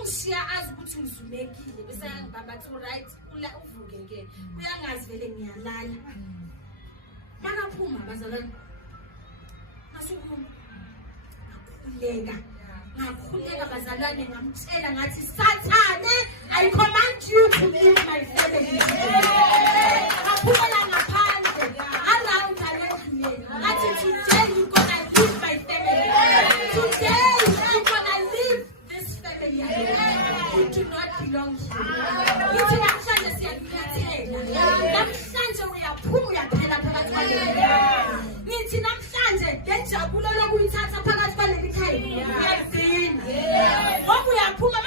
ungishiya azi ukuthi ngizulekile bese ngibamba athi right uvuke ke uyangazi vele ngiyalala makaphuma bazalwane masuphuma ngakhuleka bazalwane ngamtshela ngathi Sathane I command you to leave my family ngaphumela ngaphandle allow ngalendlini ngathi today you gonna leave my family today you gonna leave this family you do not belong here yithi namhlanje siyakuphethela namhlanje uyaphuma uyaphela phakathi kwaleli nithi namhlanje ngenjabulo lokuyithatha phakathi kwaleli khaya uyazina ngoba uyaphuma